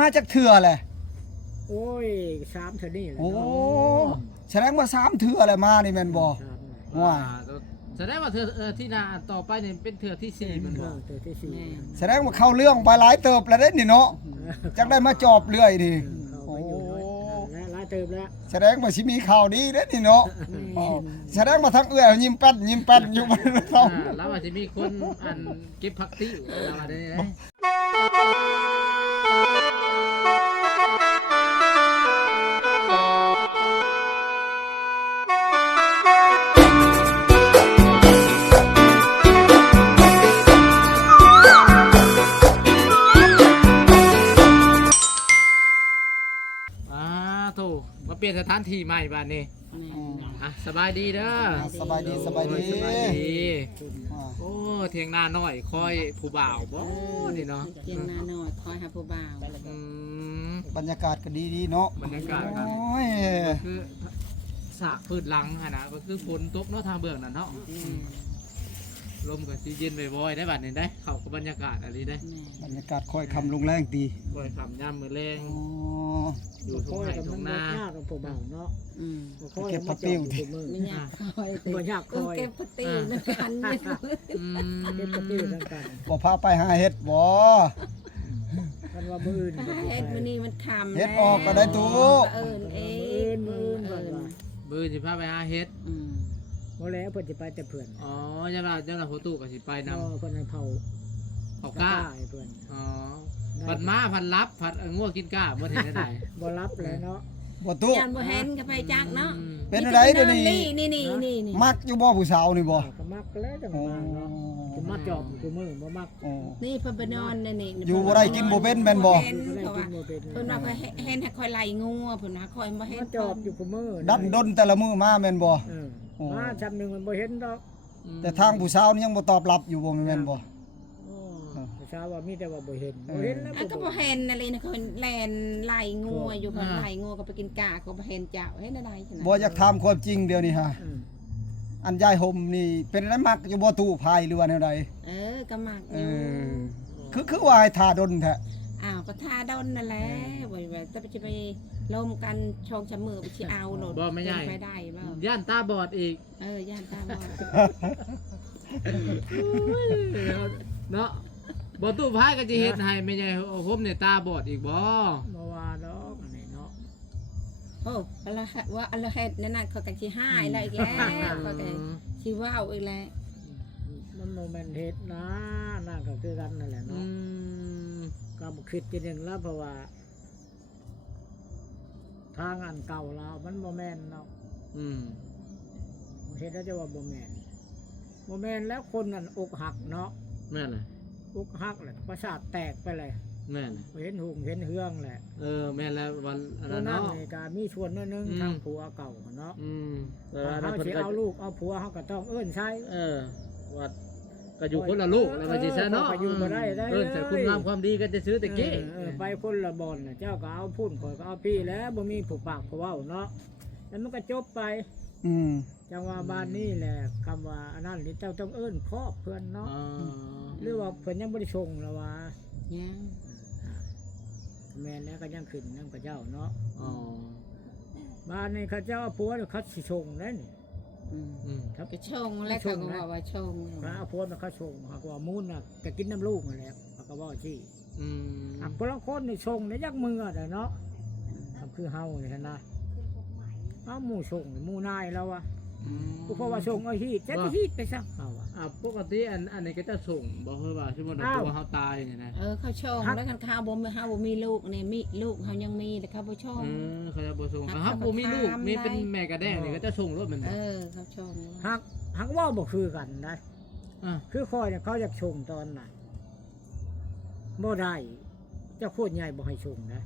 มาจากเถื่อแหละ โอ้ย3เทื่อนี่แหละ โอ้แสดงว่า3เถื่อแหละมานี่แม่นบ่ว้า แสดงว่าเธอที่นาต่อไปเนี่ยเป็นเธอที่4มันบ่ เทื่อที่สี่ แสดงว่าเข้าเรื่องไปหลายเติบแล้วเด้นี่เนาะจักได้มาจอบเรื่อยนี่ เข้าไปอยู่น้อยและหลายเติบแล้ว แสดงว่าสิมีข่าวดีเด้นี่เนาะอ๋อแสดงว่าทั้งเอื้อยยิ้มแป้นอยู่บ่ต้อง แล้วว่าจะมีคนอันเก็บผักติ้วเราว่าได้ไหม ถูกมาเปลี่ยนสถานที่ใหม่บ้านนี้อ่ะสบายดีเด้อ สบายดี สบายดีโอ้เทียงนาหน่อยคอยผู้บ่าวบ่นี่เนาะ เกียงนาหน่อยคอยหาผู้บ่าว บรรยากาศก็ดีเนาะ บรรยากาศกัน โอ้ย คือสากพืชหลังนะก็คือฝนตกเนาะทางเบื้องนั่นเนาะลมก็สิเย็นบ่อยๆได้บัดนี้ได้เข้ากับบรรยากาศอะไรได้ บรรยากาศค่อยคำลงแรงดี บ่อยคำย่ำมือแรง อ๋อ อยู่ทุ่ง ค่อย ไห่ กับ ทุ่ มั ง น นา ยากกับผู้บ่าวเนาะ อืม เก็บผักติ้วดิ ไม่อยากคอย บ่ยากคอย เก็บปฏิเหมือนกันเนี่ย เก็บกระติ้วทั้งกัน บ่พาไปหาเห็ดบ่ กันว่ามื้ออื่น เฮ็ดมื้อนี้มันคำ เฮ็ดออกก็ได้ตู้ เอิ้นเอ มื้ออื่นว่าว่า บือสิพาไปหาเฮ็ด อืม บ่แล้วเพิ่นสิไปแต่เพื่อน อ๋อยังเราหัวตู้ก็สิไปนำ เพิ่นให้เผา เขากล้า ให้เพิ่น อ๋อผัดม้าผัดลับผัดงัวกินก้าบ่เห็นได้ บ่รับแล้วเนาะ บ่ตู้ ย่านบ่เห็นก็ไปจักเนาะ เป็นอะไรเดี๋ยวนี้ นี่ มักอยู่บ่ผู้สาวนี่บ่ ก็มักแล้วจังมาเนาะสิมาจอบกูมื้อบ่มัก อ๋อ นี่เพิ่นไปนอนนี่ อยู่บ่ได้กินบ่เป็นแม่นบ่ บ่ได้ เพราะ กิ ว่าน บ่เป็น เพิ่นว่าเห็นให้คอยไล่งูเพิ่นว่าคอยบ่เห็น มาจอบอยู่กูมื้อ ดันดนแต่ละมื้อมาแม่นบ่ มาจำหนึงมันบ่เห็นดอก แต่ทางผู้สาวนี่ยังบ่ตอบรับอยู่บ่แม่นบ่ ผู้ชายว่ามีแต่ว่าบ่เห็นบ่เห็นแล้ว อ่ะก็บ่เห็นอะไรนะเขาแล่นไล่งูอยู่เพิ่นไล่งูก็ไปกินกาก็บ่เห็นเจ้าเห็นอะไรจัง บ่อยากถามความจริงเดี๋ยวนี้ฮะอันยายห่มนี่เป็นอะไรมักอยู่บ่ตู้พายหรือว่าแนวใด ก็มักอ เอยู่ คือว่าให้ท่าดนแท้ อ้าวก็ทาดนนั่นแหละบ่ว่าจะไปลมกันชองชะมือไปสิเอาโลด บ่ไม่ใหญ่ ไปได้บ่ ย่านตาบอดอีก ย่านตาบอด เนาะบ่ตู้พายก็สิเฮ็ดให้แม่ใหญ่ผมเนี่ยตาบอดอีกบ่ บ่ว่าดอกอันนี้เนาะ โอ้ว่าอะไรเฮ็ดนั่นน่ะเขาก็สิหายแล้วอีกแล้วเขาก็สิว้าวอีกแล้ว มันโมเมนต์เฮ็ดนะนั่นก็คือกันนั่นแหละเนาะก็บ่คิดทีหนึงแล้วเพราะว่า ทางอันเก่าเรามันบ่แม่นเนาะเฮ็ดแล้วจะว่าบ่แม่นบ่แม่นแล้วคนนั้นอกหักเนาะ แม่นน่ะ อกหักแหละประสาทแตกไปเลย แม่นน่ะ เห็นหุงเห็นเฮืองแหละ แม่นแล้ววันอัน ตัว นั้น นั้น เนาะ นี่ก็มีชวนนิดนึงทางผัวเก่าเนาะ แต่ ถ้า ว่า เขา เพิ่น สิ ก็ เอาลูกเอาผัวเขาก็ต้องเอิ้นใช้ ว่าก็อยู่คนละลูกแล้วมันสิซะเนาะ ก็อยู่บ่ได้ ใส่คุณงามความดีกันจะซื้อแต่เก้ ไปคนละบ่อนน่ะเจ้าก็เอาพุ่นข่อยก็เอาพี่แล้วบ่มีผู้ปากผู้เว้าเนาะแล้วมันก็จบไป จังว่าบ้านนี้แหละคำว่าอันนั้นนี่เจ้าต้องเอิ้นครอบเพื่อนเนาะหรือว่าเพิ่นยังบ่ได้ชงแล้วว่า ยัง แม่นแล้วก็ยังขึ้นนำกับเจ้าเนาะบ้านนี้เขาเจ้าเอาผัวเขาสิชงแล้วนี่ ครับไปชงแล้วเขาก็บอกว่าชง เขาเอาผัวมาเขาชงเขาก็ว่ามูลน่ะก็กินน้ำลูกนั่นแหละเขาก็ว่าจี้คนละคนนี่ชงได้ยักมือได้เนาะคือเฮานี่หั่นนะเอาหมู่ชงหมู่นายแล้วอะกูเพราะว่าชงเอาฮีดจะฮีดไปซะเอาอะ ปกติอันนี้ก็จะส่งบอกเฮ้ยว่าสมมุติว่าตัวเฮาตายเนี่ยนะ เขาชงแล้วกันข้าวบ่มีลูกนี่มีลูกเขายังมีแต่เขาบ่ชง เขาจะบ่ส่งครับบ่มีลูกมีเป็นแม่กระแดงนี่ก็จะส่งรถเหมือนกัน เขาชง หักว่าบ่คือกันนะคือคอยเนี่ยเขาอยากชงตอนไหนบ่ได้เจ้าโคตรใหญ่บ่ให้ชงนะ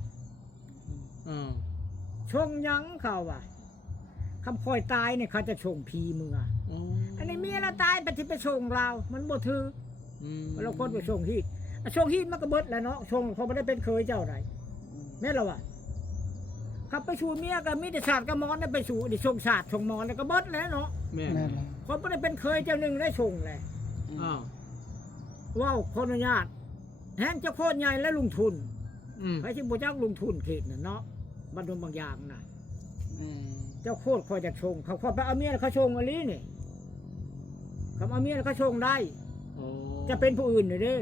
ชงยังเขาว่ะคำคอยตายเนี่ยเขาจะชงพีมืออันนี้เมียเราตายไปที่ไปชงเรามันบ่ถือเราคนไปชงฮีดชงฮีดมันก็เบิดแล้วเนาะชงเขาไม่ได้เป็นเคยเจ้าใดแม่เราว่ะขับไปชูเมียก็มีแต่ศาสตร์กับมอนได้ไปชูดิชงศาสตร์ชงมอนแล้วก็เบิดแล้วเนาะแม่คนไม่ได้เป็นเคยเจ้าหนึ่งได้ชงเลยว้าวคนอนุญาตแห้งเจ้าโคตรใหญ่และลุงทุน ไผสิบ่จักลงทุนเขตน่ะเนาะบัดดงบางอย่างน่ะ อืม เจ้าโคตรคอยจะชงเขาไปเอาเมียเขาชงอลีนี่เขาเอาเมียเขาชงได้ โอ้ จะเป็นผู้อื่นเด้อ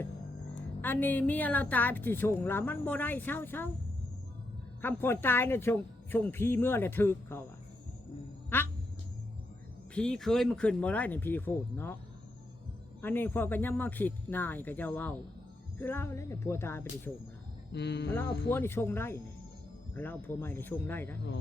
อันนี้เมียเราตายสิชงล่ะมันบ่ได้เช้าคำคนตายเนี่ยชงผีเมื่อแหละถึกเขาอะผีเคยมันขึ้นบ่ได้นี่ผีโคตรเนาะอันนี้พอกันยังมาคิดนายก็จะเว้าคือเล่าแล้วเนี่ยผัวตายไปสิชงล่ะ อืม เราเอาผัวนี่ชงได้นี่เราเอาผัวใหม่นี่ชงได้นะ โอ้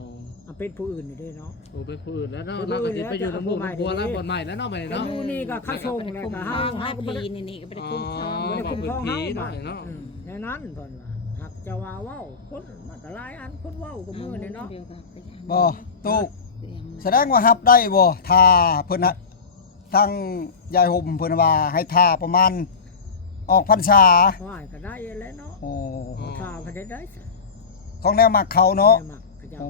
เอาเป็นผู้อื่นนี่เด้เนาะ โอ้เป็นผู้อื่นแล้วเนาะ เป็น เรา ผู้ ก็ อื่น สิไปอยู่ แล้ว ในหมู่ จะเอา ครอบครัว ผู้ใหม่ แล้วบ่ใหม่แล้วเนาะไป แล้ว เนาะ อยู่นี่ก็เขาชงเลย คุ้ม ก็ คร เฮา อง เฮา ให้ ก็ พี บ่ได้ นี่ก็บ่ได้คุ้มครอง บ่ได้คุ้มครองเฮา หน่อยเนาะ ในนั้นเพิ่นว่าหากจะว่าเว้าคนมันก็หลายอันคนเว้าก็มื้อนี่เนาะ บ่ตู้แสดงว่ารับได้บ่ถ้าเพิ่นน่ะทางยายห่มเพิ่นว่าให้ท่าประมาณออกพรรษา ว่าก็ได้แล้วเนาะ โอ้ ถ้าก็ได้ ของแนวมักเขาเนาะ แม่มักเขาเจ้า โอ้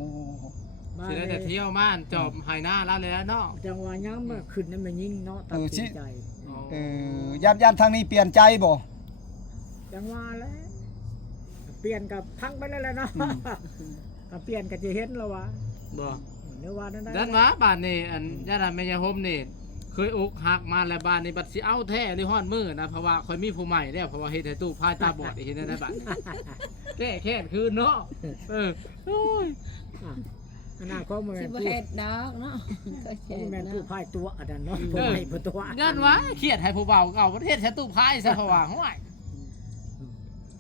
มา สิได้แต่เที่ยวม่านจอบหายหน้าแล้วเลยเนาะ จังว่ายังมาขึ้นนั่นมันยิ่งเนาะตัดสินใจ ย่านทางนี้เปลี่ยนใจบ่ จังว่าแล้วเปลี่ยนกับพังไปแล้วแหละเนาะก็เปลี่ยนก็จะเห็นแล้วว่า บ่ เดี๋ยวว่านั่นได้ ด้านว่าบ้านนี่อันญาติแม่ยายโฮมนี่เคยอกหักมาแล้วบ้านนี่บัดสิเอาแท้หรือฮ้อนมือนะเพราะว่าค่อยมีผู้ใหม่แล้วเพราะว่าเฮ็ดให้ตู้พายตาบอดอีกเฮ็ดได้บัดนี้แก้แค้นคืนเนาะโอ้ย อนาคตมัน สิ เป็น บ่ ผู้ เฮ็ดดอกเนาะก็เฮ็ด มันเป็น เนาะ ผู้พายตัวอันนั้นเนาะผู้ให้ผู้ตัว ย้อนว่าเครียดให้ผู้เบาเก่าประเทศใช้ตู้พายซะเพราะว่าห้วย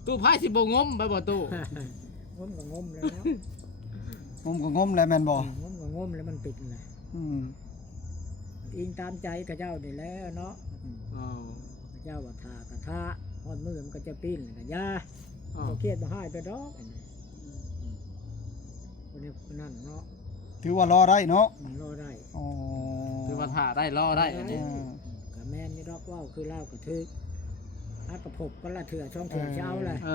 ตู้พายสิบ่งมไปบ่ตู้ งมก็งมเลยเนาะ งมก็งมแล้วแม่นบ่ งมก็งมแล้วมันปิดเลย อืม อิงตามใจกับเจ้านี่แล้วเนาะ อ๋อ เจ้าว่าทากระทะฮอนมือมันก็จะปิ้นกันยา อ๋อ บ่เครียดบ่ให้ไปดอกอันนี้คนนี้นั่นเนาะ ถือว่ารอได้เนาะ มันรอได้ อ๋อ คือว่าถ่าได้รอได้อันนี้ ก็แม่นนี่ดอกว่าวคือเล่ากระทึกฮักกระพบก็ละเถื่อช่องเถื่อเช้าเลย เอ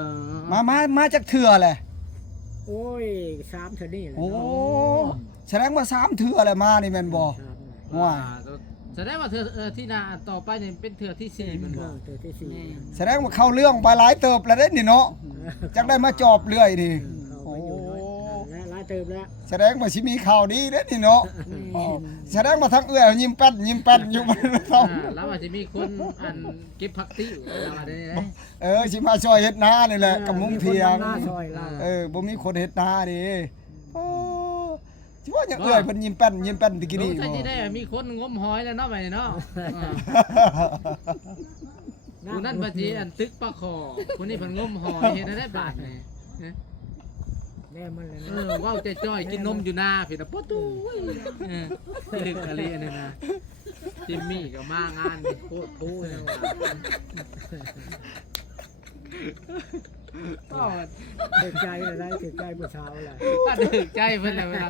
อ มาจากเถื่อแหละ โอ้ย3เถื่อนี่แหละ โอ้ เนาะ แสดงว่า3เถื่อแหละมานี่แม่นบ่ สามเลย ว้าย แสดงว่าเธอที่นาต่อไปนี่เป็นเถื่อที่สี่มันบ่ เถื่อที่สี่ แสดงว่าเข้าเรื่องไปหลายเติบแล้วเด้นี่เนาะจักได้มาจอบเรื่อยนี่ เข้าไปอยู่น้อยและหลายเติมแล้ว แสดงว่าสิมีข่าวดีเด้นี่เนาะอ๋อแสดงว่าทั้งเอื้อยยิ้มแป้นอยู่บ่ต้อง แล้วว่าจะมีคนอันเก็บผักติ้วอะไรนี่นะ สิมาช่วยเฮ็ดนานี่แหละกับมุงเถียง มีคนนำหน้าซอยเรา บ่มีคนเฮ็ดนาดิโอ้สิว่าอย่างเอื้อยเพิ่นยิ้มแป้นตะกี้นี่ รู้ บ่ จะได้มีคนงมหอยแล้วเนาะไปเนาะผู้นั้นบัดนี้อันตึกปลาคอผู้นี้เพิ่นงมหอยเฮ็ดได้บาทนี่ แม่มันเลย เอ นะ อว้าวจ้อยๆกินนมอยู่นาพี่น่ะปะตู้ดึกอะไรอันนั้นนะจิมมี่ก็มางานโคตรทู่นะว่า ถึกใจเลยได้ถึกใจผู้สาวเลย ถ้าดึกใจเพิ่นเลยเวลา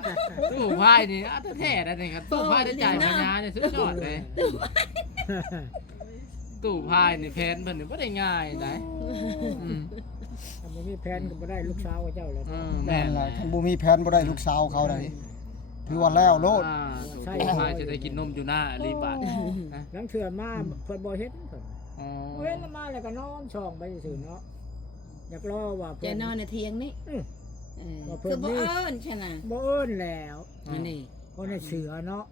ตู้พายนี่อัตแท้ได้นี่ครับตู้พายได้จ่ายปัญญาเนี่ยสุดยอดเลยตู้พายนี่แผนเพิ่นนี่บ่ได้ง่ายได้ ถ้าไม่มีแผนก็บ่ได้ลูกสาวเจ้าเลย แม่นล่ะคันบ่มีแผนบ่ได้ลูกสาวเขาได้ถือว่าแล้วโลด ตู้พายจะได้กินนมอยู่หน้ารีบาท หลังเถื่อมาเพิ่นบ่เฮ็ดเพิ่น อ๋อ เว้นมาแล้วก็นอนช่องไปซื่อๆเนาะอยากรอว่า จะ เพิ่น นอนในเทียงนี่คือบ่เอิ้นใช่น่ะ บ่เอิ้นแล้ว อันนี้ คนในเสือเนาะ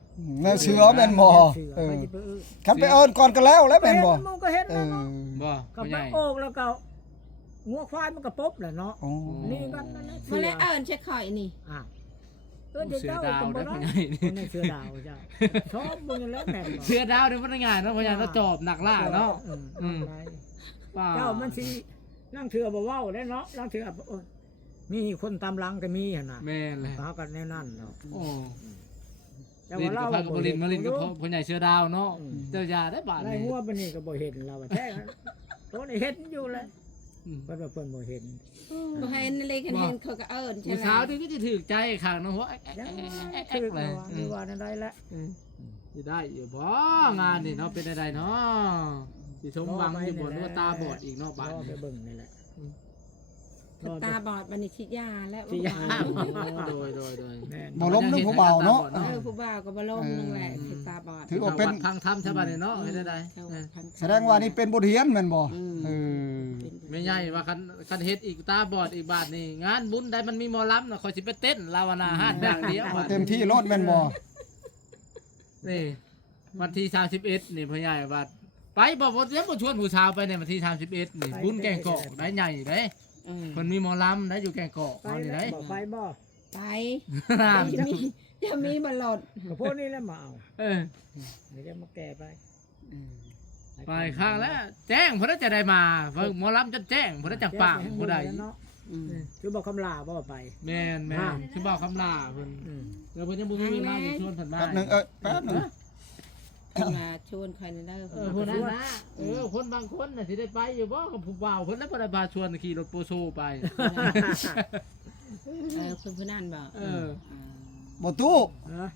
แม่เสือแม่นบ่ เสือ เออ ไปสิไปเอิ้น คันไปเอิ้นก่อนก็แล้วแม่นบ่ มันก็เฮ็ด เอ แล้ว อ เนาะ บ่ กับ ผู้ให มั ญ่ นโอกแล้วก็งัวควายมันก็ปบแหละเนาะ อ๋อ นี่กันนั่นแหละ มาแล้วเอิ้นใช่ข่อยนี่ อ่ะ เสือดาวได้ผู้ใหญ่ คนในเสือดาวเจ้าชอบเบิ่งแล้วแม่นบ่ เสือดาวเนี่ยพนักงานเนาะผู้ใหญ่ต้องจอบหนักล่าเนาะ เจ้ามันสินั่งเถื่อบ่เว้าได้เนาะนั่งเถื่อมีคนตามหลังก็มีหั่นน่ะ แม่นเลย หากันแน่นั่นเนาะ โอ้ เจ้า ลิ ว่าน กั เล่า บพากับลินมาลินกับผู้ใหญ่เสือดาวเนาะเจ้ายาได้บาท ไล่ นี่ งัวปานนี้ก็บ่เห็นเราแท้โตนี่เห็นอยู่เลยเพิ่นว่าเพิ่นบ่เห็น บ่เห็นเลยกันเห็นเขาก็เอิ้นใช่ ผู้ ไหม สาวที่ก็จะถือใจข้างเนาะหัว ยัง แอ๊ก คือ เลย ว่านี่ว่าได้แล้ว สิได้อยู่บ่งานนี่เนาะเป็นอะไรเนาะสิสมหวังอยู่บ่หรือว่าตาบอดอีกเนาะบาด รอไป นี่ เบิ่งนี่แหละ ตาบอดบัดนี้ฉีดยาแล้ว ฉีดยา โดย แม่น บ่ล้มนึงผู้เบาเนาะ ผู้บ่าวก็บ่ล้มนึงแหละฉีดตาบอด ถือว่าเป็น พังทำใช่ป่ะเนี่ยเนาะเฮ็ดได้ แสดงว่านี่เป็นบทเรียนแม่นบ่เออ ไม่ใหญ่ว่าคันเฮ็ดอีกตาบอดอีกบาทนี่งานบุญใดมันมีหมอลำน่ะคอยสิไปเต้นลาวนาฮาดอย่างเดียว เอาเต็มที่รถแม่นบ่ นี่วันที่31นี่พ่อใหญ่ว่าไปบ่เดี๋ยวบ่ชวนผู้สาวไปในวันที่31นี่บุญแกงกอกได้ใหญ่เด้เพิ่นมีหมอลำได้อยู่แกงกอก ไป เอานี่ แล้ ได้ วบ่ไปบ่ ไป น้ จะมีบลอด ก็พวกนี้แล้วมาเอา เออ เดี๋ยวจะมาแก่ไป ไปข้างแล้วแจ้งเพิ่นจะได้มาเพิ่นหมอลำจะแจ้งเพิ่นจักปางผู้ใด เนาะคือบอกคำลาบ่ไป แม่นคือบอกคำลาเพิ่นแล้วเพิ่นยังบ่มีเวลาจะชวนเพิ่นมา แป๊บนึงแป๊บนึง มาชวนคอยในเด้อ คนนั้นนะคนบางคนน่ะสิได้ไปอยู่บ่กับผู้บ่าวเพิ่นแล้วบ่ได้พาชวนขี่รถโปโซไป เพิ่นผู้นั้นบอก บ่ตู้ เออ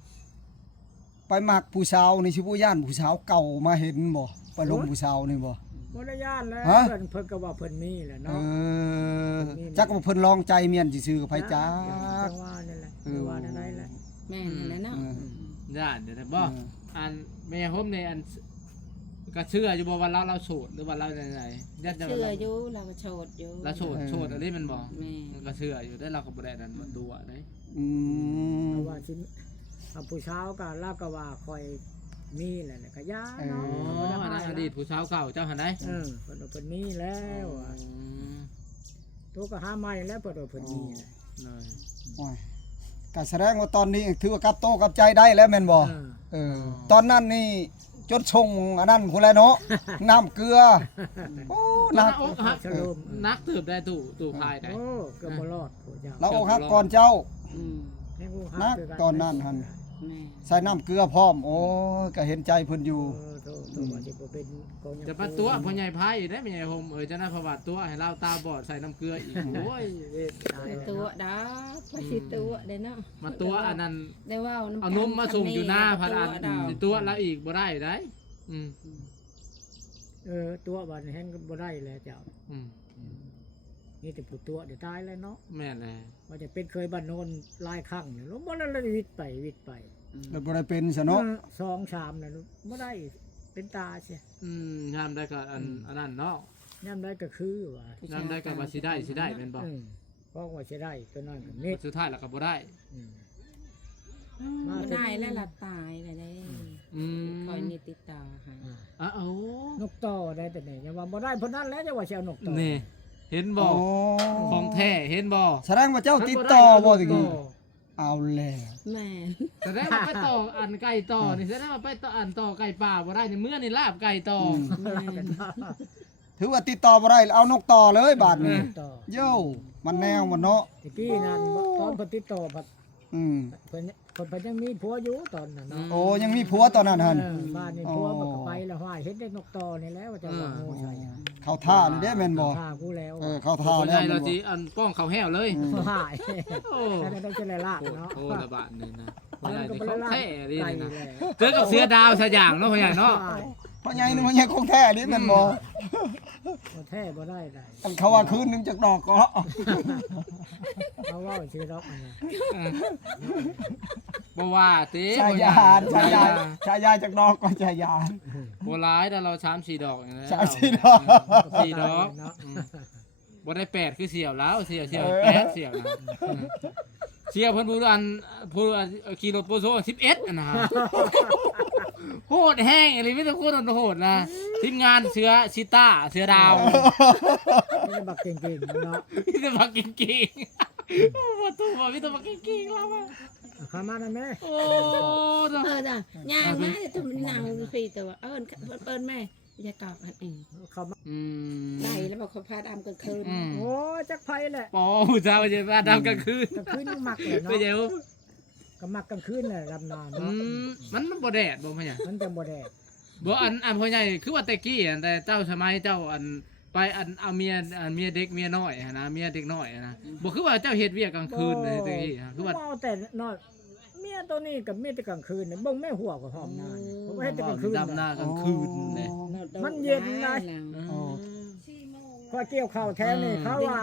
ไปมักผู้สาวนี่สิบ่ย่านผู้สาวเก่ามาเห็นบ่ไปลงผู้สาวนี่บ่ บ่ได้ย่านแล้ว ฮะ เพิ่นก็ว่าเพิ่นมีแหละ เอ เนาะ อจักว่าเพิ่นลองใจเมียนซื่อๆกับไผจ้า จังว่านั่นแหละว่านั่นแหละ แม่นั่นแหละเนาะ ย่านเดี๋ยวนะบ่อันแม่ผมในอันก็เชื่ออยู่บ่ว่าเราโสดหรือว่าเราจังได๋ยัด เชื่ออยู่เราก็โชดอยู่ เราโสดอันนี้มันบ่ แม่ มันก็เชื่ออยู่ได้เราก็บ่ได้นั่นมันตัวได้ อืม เพราะว่าสิเอาผู้เช้าก็ลาก็ว่าคอยมีแหละก็ย่า อ๋ เนาะ ออันนั้นอดีตผู้สาวเก่าเจ้าหั่นได้ เพิ่นมีแล้วตัวก็หาใหม่แล้วเพิ่นมี เลย โอ้ยก็แสดงว่าตอนนี้ถือว่ากับโตกับใจได้แล้วแม่นบ่ตอนนั้นนี่จดชงอันนั้นพุ่นแหละเนาะน้ำเกลือโอ้หนัก นักตืบได้ตู่พายได้ โอ้เกือบบ่รอดโหเจ้า เราอกหักก่อนเจ้า แม่ง นักตอนนั้นหั่น แม่ ใส่น้ำเกลือพร้อมโอ้ยก็เห็นใจเพิ่นอยู่ โตว่าสิบ่เป็นกอง จะปะตัวพ่อใหญ่พายได้แม่ใหญ่ผมจะน่าประวัติตัวให้เราตาบอดใส่น้ำเกลืออีกโอ้ย ตัวดาไปสิตัวได้เนาะ มาตัวอันนั้น ได้ว่า เอานมมาส่งอยู่หน้าพันอันตัวแล้วอีกบ่ได้ได้ตัวบัดแฮงบ่ได้แล้วเจ้า นี่แต่ผู้ตัวเดี๋ยวตายแล้วเนาะ แม่นแหละ ว่าจะเป็นเคยบ้านโนนหลายครั้งเนี่ยบ่ได้เลยวิทย์ไป แล้วบ่ได้เป็นซะเนาะ 2 3น่ะบ่ได้เป็นตาเสีย ยามได้ก็อันนั้นเนาะ ยามได้ก็คือว่าย ามได้ก็ว่าสิได้แม่นบ่ เพราะว่าสิได้ตัวนั้นก็นิด สุดท้ายแล้วก็บ่ได้ มาได้แล้วล่ะตายเลยได้คอยนี่ติดต่อหา เอา นกต่อได้แต่ไหนยังว่าบ่ได้เพราะนั้นแล้วจะว่าสิเอานกต่อ นี่เห็นบ่ของแท้เห็นบ่ แสดงว่าเจ้าติดต่อบ่ตะกี้เอาแล้ว แม่ แสดงว่าไปต่ออันไก่ต่อนี่แสดงว่าไปต่ออันต่อไก่ป่าบ่ได้นี่เมื่อนี่ลาบไก่ต่อ แม่ ถือว่าติดต่อบ่ได้เอานกต่อเลยบาดนี้ ต่อ โย่มันแนวมันเนาะ ตะกี้นั้นตอนเพิ่นติดต่อเพิ่น เพิ่นยังมีผัวอยู่ตอนนั้นเนาะ โอ้ยังมีผัวตอนนั้นหั่น บ้านนี่ผัวมันก็ไปแล้วห้อยเห็นได้นกต่อนี่แล้วจะว่าโง่ใส่ เขาท่านี่เด้แม่นบ่ ฆ่ากูแล้ว เขาท่า คน แล้ ให ว ญ่ แม่ เรา นบ่ สิอันป้องเขาแห้วเลย หาย โอ้ แค่ได้จะเลยลากเนาะ โหระบาดนี่นะพ่อใหญ่ ก็ นี่ ไป เขา ลาก แท้ดี ไก่ นะ แหละ เจอกับเสือดาวซะอย่างเนาะพ่อใหญ่เนาะ เพราะใหญ่นี่มันใหญ่คงแท้นี่แม่นบ่ บ่แท้บ่ได้ได้ อันเขาว่าคืนนึงจักดอกก็ เขาว่าชื่อดอกอันนี้ บ่ว่าติ ชายานชายาจักดอกก็ชายาน บ่หลายแต่เรา3-4ดอกอย่างนั้น 3-4ดอก 4ดอกบ่ได้8คือเสี่ยวแล้วเสี่ยว8เสี่ยวนะเสี่ยวเพิ่นผู้อันขี่รถโปโซ11อันนะโหดแห้งอะไรไม่ต้องโคตรโหดนะทีมงานเสือชิต้าเสือดาว นี่บักเก่งๆเนาะ พี่จะมากินกิ่งมาตู้มาพี่จะมากินกิ่งเราอะ ข้ามานั่นแม่ โอ้จ้ะ จ้ะย่างมาจะมันนางฟรีแต่ว่าเอิ้นแม่อย่ากอกอันเอง เขามา ได้แล้วบอกเขาพาดำกลางคืน โอ้จักไผแหละ ปอผู้ชายจะมาดำกลางคืน กลางคืนยังมักเลยเนาะ ไปเดี๋ยว ก็มักกลางคืนแหละดำนาเนาะ มันบ่แดดบ่พ่อใหญ่ มันจะบ่แดด บ่อันพ่อใหญ่คือว่าแต่กี้แต่เจ้าสมัยเจ้าอันไปเอาเมียเด็กเมียน้อยนะเมียเด็กน้อยนะบ่คือว่าเจ้าเฮ็ดเวียกกลางคืนเลยแต่กี้คือว่า เมาแต่น้อยเมียตัวนี้กับเมียแต่กลางคืนเนี่ยบ่งแม่หัวกับหอมนานผมเฮ็ดแต่กลางคืน ดำหน้ากลางคืนเลย มันเย็นนะข้อยเกี่ยวข้าวแท้นี่เขาว่า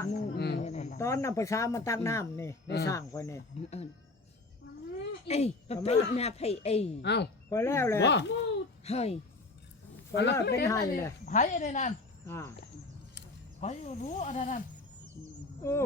ตอนนั้นประชามาตักน้ำนี่ได้สร้างข้อยนี่ เอ้ยไปมาไผเอ้ย เอ้า ข้อยแล้วแหละ บ่ เฮ้ย ข้อยแล้วเป็นไห้เลย ไผได้นั่น อ่า ไปรู้อันนั้น โอ้